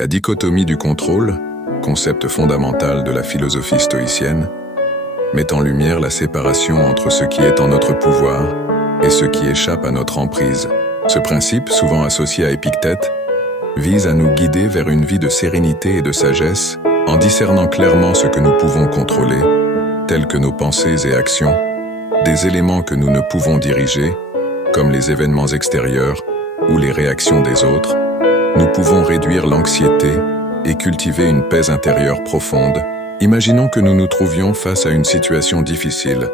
La dichotomie du contrôle, concept fondamental de la philosophie stoïcienne, met en lumière la séparation entre ce qui est en notre pouvoir et ce qui échappe à notre emprise. Ce principe, souvent associé à Épictète, vise à nous guider vers une vie de sérénité et de sagesse en discernant clairement ce que nous pouvons contrôler, tels que nos pensées et actions, des éléments que nous ne pouvons diriger, comme les événements extérieurs ou les réactions des autres. Nous pouvons réduire l'anxiété et cultiver une paix intérieure profonde. Imaginons que nous nous trouvions face à une situation difficile,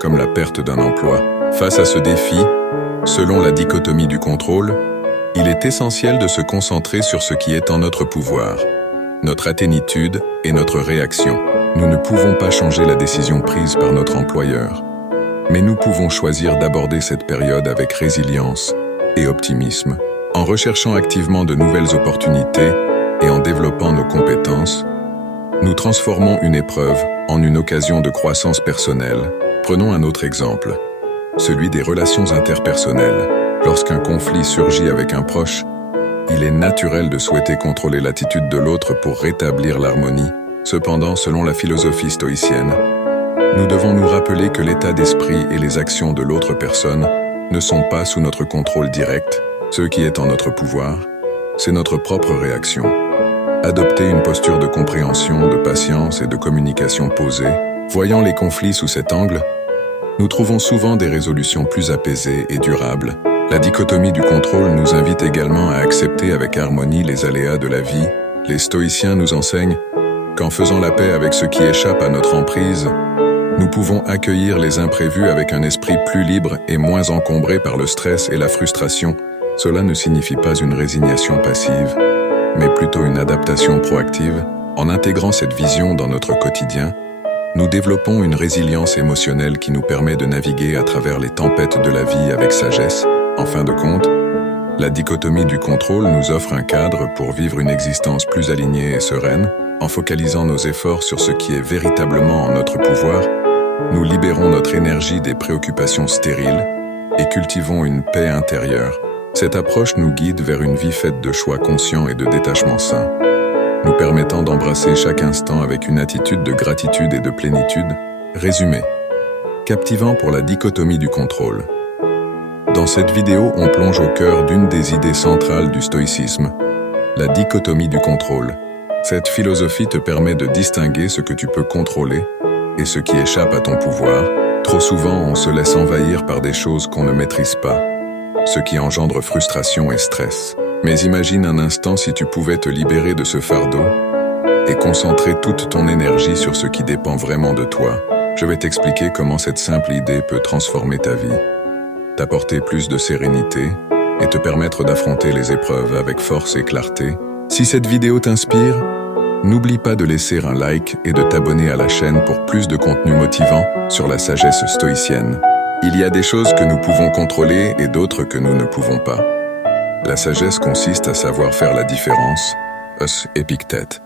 comme la perte d'un emploi. Face à ce défi, selon la dichotomie du contrôle, il est essentiel de se concentrer sur ce qui est en notre pouvoir, notre atténitude et notre réaction. Nous ne pouvons pas changer la décision prise par notre employeur, mais nous pouvons choisir d'aborder cette période avec résilience et optimisme, en recherchant activement de nouvelles opportunités et en développant nos compétences. Nous transformons une épreuve en une occasion de croissance personnelle. Prenons un autre exemple, celui des relations interpersonnelles. Lorsqu'un conflit surgit avec un proche, il est naturel de souhaiter contrôler l'attitude de l'autre pour rétablir l'harmonie. Cependant, selon la philosophie stoïcienne, nous devons nous rappeler que l'état d'esprit et les actions de l'autre personne ne sont pas sous notre contrôle direct. Ce qui est en notre pouvoir, c'est notre propre réaction. Adopter une posture de compréhension, de patience et de communication posée, voyant les conflits sous cet angle, nous trouvons souvent des résolutions plus apaisées et durables. La dichotomie du contrôle nous invite également à accepter avec harmonie les aléas de la vie. Les stoïciens nous enseignent qu'en faisant la paix avec ce qui échappe à notre emprise, nous pouvons accueillir les imprévus avec un esprit plus libre et moins encombré par le stress et la frustration. Cela ne signifie pas une résignation passive, mais plutôt une adaptation proactive. En intégrant cette vision dans notre quotidien, nous développons une résilience émotionnelle qui nous permet de naviguer à travers les tempêtes de la vie avec sagesse. En fin de compte, la dichotomie du contrôle nous offre un cadre pour vivre une existence plus alignée et sereine. En focalisant nos efforts sur ce qui est véritablement en notre pouvoir, nous libérons notre énergie des préoccupations stériles et cultivons une paix intérieure. Cette approche nous guide vers une vie faite de choix conscients et de détachement sain, nous permettant d'embrasser chaque instant avec une attitude de gratitude et de plénitude. Résumé. Captivant pour la dichotomie du contrôle. Dans cette vidéo, on plonge au cœur d'une des idées centrales du stoïcisme, la dichotomie du contrôle. Cette philosophie te permet de distinguer ce que tu peux contrôler et ce qui échappe à ton pouvoir. Trop souvent, on se laisse envahir par des choses qu'on ne maîtrise pas, ce qui engendre frustration et stress. Mais imagine un instant si tu pouvais te libérer de ce fardeau et concentrer toute ton énergie sur ce qui dépend vraiment de toi. Je vais t'expliquer comment cette simple idée peut transformer ta vie, t'apporter plus de sérénité et te permettre d'affronter les épreuves avec force et clarté. Si cette vidéo t'inspire, n'oublie pas de laisser un like et de t'abonner à la chaîne pour plus de contenu motivant sur la sagesse stoïcienne. Il y a des choses que nous pouvons contrôler et d'autres que nous ne pouvons pas. La sagesse consiste à savoir faire la différence. Épictète.